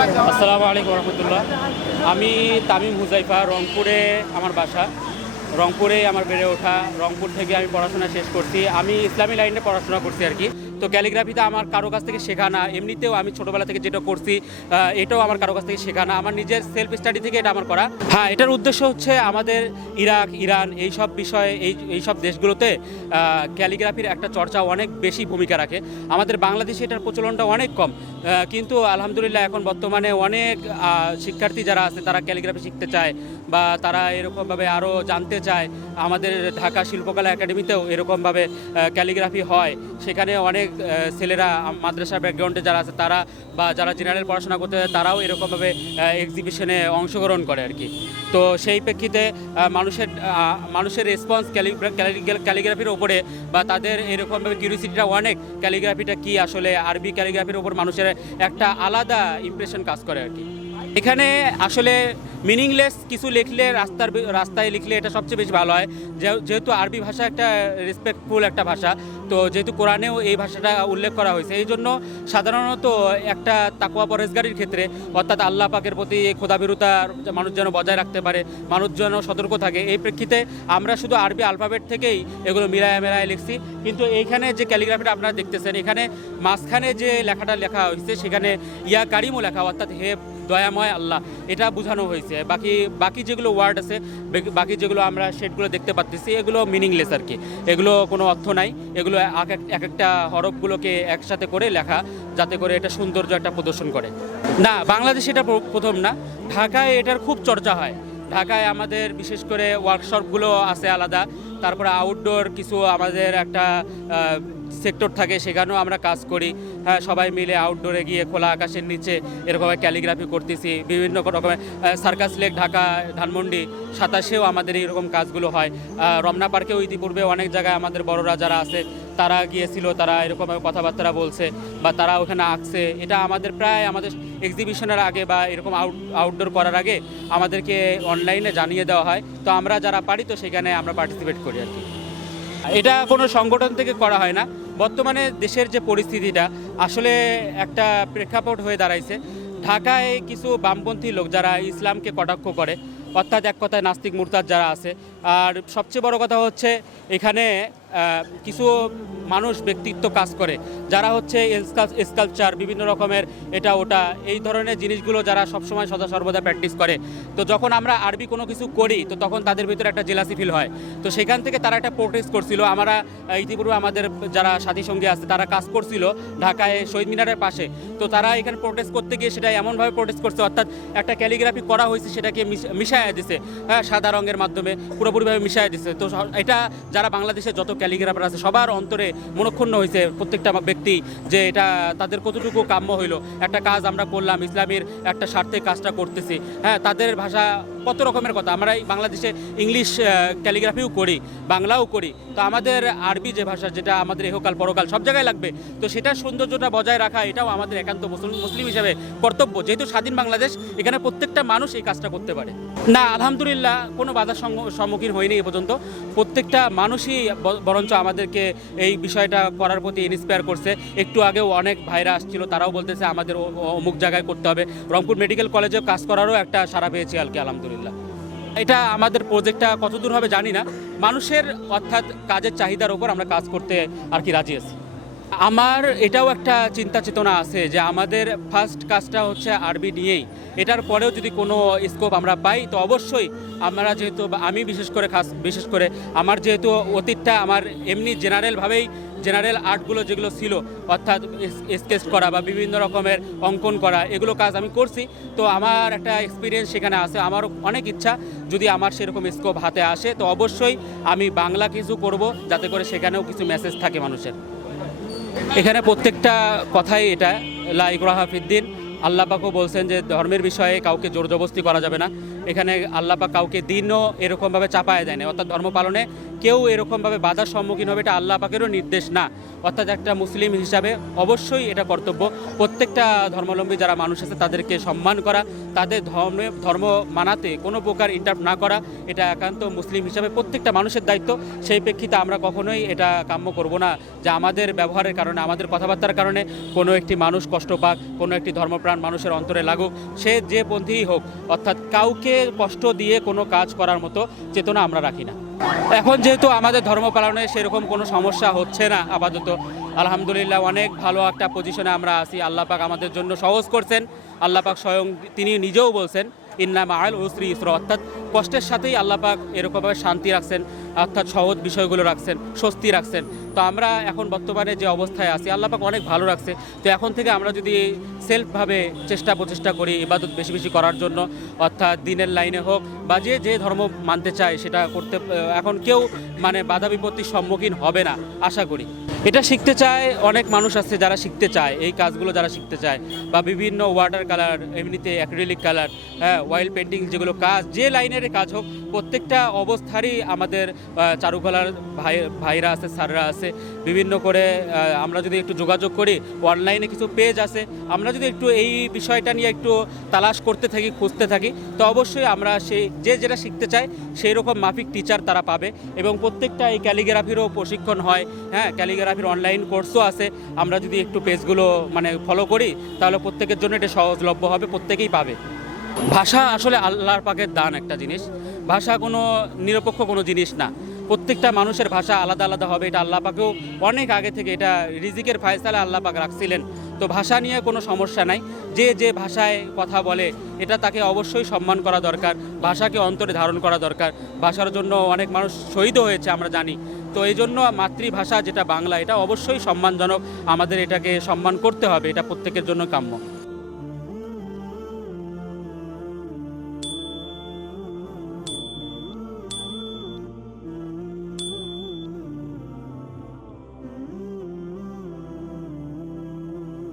আসসালামু আলাইকুম রহমতুল্লাহ। আমি তামিম হুজাইফা, রংপুরে আমার বাসা। রংপুরে আমার বেড়ে ওঠা। রংপুর থেকে আমি পড়াশোনা শেষ করছি। আমি ইসলামী লাইনে পড়াশোনা করছি আর কি। তো ক্যালিগ্রাফিতে আমার কারও কাছ থেকে শেখা না। এমনিতেও আমি ছোটোবেলা থেকে যেটা করছি এটাও আমার কারও কাছ থেকে শেখা না। আমার নিজের সেলফ স্টাডি থেকে এটা আমার করা। হ্যাঁ এটার উদ্দেশ্য হচ্ছে আমাদের ইরাক, ইরান এই সব বিষয়ে, এই এই সব দেশগুলোতে ক্যালিগ্রাফির একটা চর্চা অনেক বেশি ভূমিকা রাখে। আমাদের বাংলাদেশে এটার প্রচলনটা অনেক কম। কিন্তু আলহামদুলিল্লাহ এখন বর্তমানে অনেক শিক্ষার্থী যারা আছে, তারা ক্যালিগ্রাফি শিখতে চায় বা তারা এরকমভাবে আরও জানতে চায়। আমাদের ঢাকা শিল্পকলা একাডেমিতেও এরকমভাবে ক্যালিগ্রাফি হয়। সেখানে অনেক আহ, ছেলেরা মাদ্রাসা ব্যাকগ্রাউন্ডে যারা আছে তারা বা যারা জেনারেল পড়াশোনা করতে তারাও এরকমভাবে এক্সিবিশনে অংশগ্রহণ করে আর কি। তো সেই প্রেক্ষিতে মানুষের মানুষের রেসপন্স ক্যালিগ্রাফির ওপরে বা তাদের এরকমভাবে কিউরিসিটিটা অনেক ক্যালিগ্রাফিটা কি আসলে আরবি ক্যালিগ্রাফির ওপর মানুষের একটা আলাদা ইমপ্রেশন কাজ করে আর কি। এখানে আসলে মিনিংলেস কিছু লিখলে রাস্তার রাস্তায় লিখলে এটা সবচেয়ে বেশি ভালো হয়। যেহেতু আরবি ভাষা একটা রেসপেক্টফুল একটা ভাষা, তো যেহেতু কোরআনেও এই ভাষাটা উল্লেখ করা হয়েছে, এই জন্য সাধারণত একটা তাকুয়া পরেজগারির ক্ষেত্রে, অর্থাৎ আল্লাহ পাকের প্রতি খোদাবিরুতা মানুষ যেন বজায় রাখতে পারে, মানুষ যেন সতর্ক থাকে, এই প্রেক্ষিতে আমরা শুধু আরবি আলফাবেট থেকেই এগুলো মিলায় মেলায় লিখছি। কিন্তু এইখানে যে ক্যালিগ্রাফিটা আপনারা দেখতেছেন, এখানে মাঝখানে যে লেখাটা লেখা হয়েছে, সেখানে ইয়া কারিমও লেখা, অর্থাৎ হে দয়াময় আল্লাহ। এটা বোঝানো হয়েছে। বাকি বাকি যেগুলো ওয়ার্ড আছে, বাকি- যেগুলো আমরা শেডগুলো দেখতে পাচ্ছি এগুলো মিনিংলেস আর কি। এগুলো কোনো অর্থ নাই। এগুলো এক- এক একটা হরফগুলোকে একসাথে করে লেখা, যাতে করে এটা সৌন্দর্য একটা প্রদর্শন করে। না, বাংলাদেশে এটা প্রথম না। ঢাকায় এটার খুব চর্চা হয়। ঢাকায় আমাদের বিশেষ করে ওয়ার্কশপগুলো আছে আলাদা। তারপরে আউটডোর কিছু আমাদের একটা সেক্টর থাকে, সেখানেও আমরা কাজ করি। হ্যাঁ সবাই মিলে আউটডোরে গিয়ে খোলা আকাশের নিচে এরকম ক্যালিগ্রাফি করতেছি। বিভিন্ন রকমের সার্কাস লেক ঢাকা, ধানমন্ডি, সাতাশেও আমাদের এইরকম কাজগুলো হয়। রমনা পার্কেও ইতিপূর্বে অনেক জায়গায় আমাদের বড়রা যারা আছে, তারা গিয়েছিল, তারা এরকমভাবে কথাবার্তা বলছে বা তারা ওখানে আঁকছে। এটা আমাদের প্রায় আমাদের এক্সিবিশনের আগে বা এরকম আউট আউটডোর করার আগে আমাদেরকে অনলাইনে জানিয়ে দেওয়া হয়। তো আমরা যারা পারি তো সেখানে আমরা পার্টিসিপেট করি আর কি। এটা কোনো সংগঠন থেকে করা হয় না। বর্তমানে দেশের যে পরিস্থিতিটা, আসলে একটা প্রেক্ষাপট হয়ে দাঁড়াইছে। ঢাকায় কিছু বামপন্থী লোক যারা ইসলামকে কটাক্ষ করে, অর্থাৎ এক কথায় নাস্তিক মুরতাদ যারা আছে, আর সবচেয়ে বড় কথা হচ্ছে, এখানে কিছু মানুষ ব্যক্তিত্ব কাজ করে, যারা হচ্ছে স্কাল্পচার বিভিন্ন রকমের এটা ওটা, এই ধরনের জিনিসগুলো যারা সবসময় সদা সর্বদা প্র্যাকটিস করে। তো যখন আমরা আরবি কোনো কিছু করি, তো তখন তাদের ভিতরে একটা জেলাসি ফিল হয়। তো সেখান থেকে তারা একটা প্রোটেস্ট করছিল। আমরা ইতিপূর্বে আমাদের যারা সাথী সঙ্গী আছে, তারা কাজ করছিল ঢাকায় শহীদ মিনারের পাশে। তো তারা এখানে প্রোটেস্ট করতে গিয়ে সেটা এমনভাবে প্রোটেস্ট করছে, অর্থাৎ একটা ক্যালিগ্রাফি করা হয়েছে, সেটাকে মিশ- মিশায়া দিছে। হ্যাঁ সাদা রঙের মাধ্যমে, পুরোপুরিভাবে মিশায়া দিছে। তো এটা যারা বাংলাদেশে যত ক্যালিগ্রাফার আছে, সবার অন্তরে মনক্ষুণ্ণ হয়েছে প্রত্যেকটা ব্যক্তি যে এটা তাদের কতটুকু কাম্য হইল। একটা কাজ আমরা করলাম, ইসলামের একটা স্বার্থে কাজটা করতেছি। হ্যাঁ তাদের ভাষা কত রকমের কথা। আমরা এই বাংলাদেশে ইংলিশ ক্যালিগ্রাফিও করি, বাংলাও করি। তো আমাদের আরবি যে ভাষা, যেটা আমাদের এহকাল, পরকাল, সব জায়গায় লাগবে। তো সেটার সৌন্দর্যটা বজায় রাখা, এটাও আমাদের একান্ত মুসলিম হিসেবে কর্তব্য। যেহেতু স্বাধীন বাংলাদেশ, এখানে প্রত্যেকটা মানুষ এই কাজটা করতে পারে। না, আলহামদুলিল্লাহ, কোনো বাধার সম্মুখীন হয়নি এ পর্যন্ত। প্রত্যেকটা মানুষই বরঞ্চ আমাদেরকে এই বিষয়টা করার প্রতি ইন্সপায়ার করছে। একটু আগেও অনেক ভাইরা আসছিল, তারাও বলতেছে আমাদের অমুক জায়গায় করতে হবে। রংপুর মেডিকেল কলেজে কাজ করারও একটা সারা পেয়েছি আলকে আলহামদুলিল্লাহ। এটা আমাদের প্রজেক্টটা কতদূর হবে জানি না। মানুষের অর্থাৎ কাজের চাহিদার ওপর আমরা কাজ করতে আর কি রাজি আছি। আমার এটাও একটা চিন্তা চেতনা আছে যে আমাদের ফার্স্ট কাজটা হচ্ছে আরবি নিয়েই। এটার পরেও যদি কোনো স্কোপ আমরা পাই, তো অবশ্যই আমরা যেহেতু, আমি বিশেষ করে খাস, বিশেষ করে আমার যেহেতু অতীতটা আমার এমনি জেনারেলভাবেই জেনারেল আর্টগুলো যেগুলো ছিল, অর্থাৎ স্কেচ করা বা বিভিন্ন রকমের অঙ্কন করা, এগুলো কাজ আমি করছি। তো আমার একটা এক্সপিরিয়েন্স সেখানে আছে আমার অনেক ইচ্ছা যদি আমার সেরকম স্কোপ হাতে আসে, তো অবশ্যই আমি বাংলা কিছু করব যাতে করে সেখানেও কিছু মেসেজ থাকে মানুষের। এখানে প্রত্যেকটা কথাই এটা। লাইকুরা হাফিদ্দিন আল্লাপাকও বলছেন যে ধর্মের বিষয়ে কাউকে জোর জবস্তি করা যাবে না। এখানে আল্লাপাক কাউকে দিনও এরকমভাবে চাপায় দেয় না অর্থাৎ ধর্ম পালনে কেউ এরকমভাবে বাধার সম্মুখীন হবে এটা আল্লাহ পাকেরও নির্দেশ না। অর্থাৎ একটা মুসলিম হিসাবে অবশ্যই এটা কর্তব্য। প্রত্যেকটা ধর্মাবলম্বী যারা মানুষ আছে, তাদেরকে সম্মান করা, তাদের ধর্মে, ধর্ম মানাতে কোনো প্রকার ইন্টার না করা, এটা একান্ত মুসলিম হিসাবে প্রত্যেকটা মানুষের দায়িত্ব। সেই প্রেক্ষিতে আমরা কখনোই এটা কাম্য করব না যে আমাদের ব্যবহারের কারণে, আমাদের কথাবার্তার কারণে কোনো একটি মানুষ কষ্ট পাক, কোনো একটি ধর্মপ্রাণ মানুষের অন্তরে লাগুক। সে যে পন্থীই হোক, অর্থাৎ কাউকে কষ্ট দিয়ে কোনো কাজ করার মতো চেতনা আমরা রাখি না। এখন যেহেতু আমাদের ধর্ম পালনে সেরকম কোনো সমস্যা হচ্ছে না, আপাতত আলহামদুলিল্লাহ অনেক ভালো একটা পজিশনে আমরা আছি। আল্লাহ পাক আমাদের জন্য সহজ করছেন। আল্লাহ পাক স্বয়ং তিনি নিজেও বলছেন, ইন্নামা আল উসরি ইসর অর্থাৎ কষ্টের সাথেই আল্লাহ পাক এরকমভাবে শান্তি রাখছেন, অর্থাৎ সহজ বিষয়গুলো রাখছেন, স্বস্তি রাখছেন। তো আমরা এখন বর্তমানে যে অবস্থায় আছি, আল্লাহ পাক অনেক ভালো রাখছে। তো এখন থেকে আমরা যদি সেলফভাবে চেষ্টা প্রচেষ্টা করি, ইবাদত বেশি বেশি করার জন্য, অর্থাৎ দিনের লাইনে হোক বা যে যে ধর্ম মানতে চায় সেটা করতে, এখন কেউ মানে বাধা বিপত্তির সম্মুখীন হবে না, আশা করি। এটা শিখতে চায়, অনেক মানুষ আছে যারা শিখতে চায়, এই কাজগুলো যারা শিখতে চায়, বা বিভিন্ন ওয়াটার কালার এমনিতে অ্যাক্রিলিক কালার হ্যাঁ অয়েল পেন্টিং যেগুলো কাজ, যে লাইনের কাজ হোক, প্রত্যেকটা অবস্থারই আমাদের চারুকলার ভাই, ভাইরা আছে, স্যাররা আছে, বিভিন্ন করে আমরা যদি একটু যোগাযোগ করি অনলাইনে কিছু পেজ আছে, আমরা যদি একটু এই বিষয়টা নিয়ে একটু তালাশ করতে থাকি, খুঁজতে থাকি, তো অবশ্যই আমরা সেই, যে যেটা শিখতে চাই সেই রকম মাফিক টিচার তারা পাবে, এবং প্রত্যেকটা এই ক্যালিগ্রাফিরও প্রশিক্ষণ হয় হ্যাঁ ক্যালিগ্রাফির অনলাইন কোর্সও আছে। আমরা যদি একটু পেজগুলো মানে ফলো করি, তাহলে প্রত্যেকের জন্য এটা সহজলভ্য হবে, প্রত্যেকেই পাবে। ভাষা আসলে আল্লাহর পাকের দান একটা জিনিস। ভাষা কোনো নিরপেক্ষ কোনো জিনিস না। প্রত্যেকটা মানুষের ভাষা আলাদা আলাদা হবে, এটা আল্লাহ পাকেও অনেক আগে থেকে এটা রিজিকের ফায়সালা আল্লাহ পাক রাখছিলেন। তো ভাষা নিয়ে কোনো সমস্যা নাই। যে যে ভাষায় কথা বলে, এটা তাকে অবশ্যই সম্মান করা দরকার। ভাষাকে অন্তরে ধারণ করা দরকার। ভাষার জন্য অনেক মানুষ শহীদও হয়েছে, আমরা জানি। তো এই জন্য মাতৃভাষা যেটা বাংলা, এটা অবশ্যই সম্মানজনক। আমাদের এটাকে সম্মান করতে হবে, এটা প্রত্যেকের জন্য কাম্য।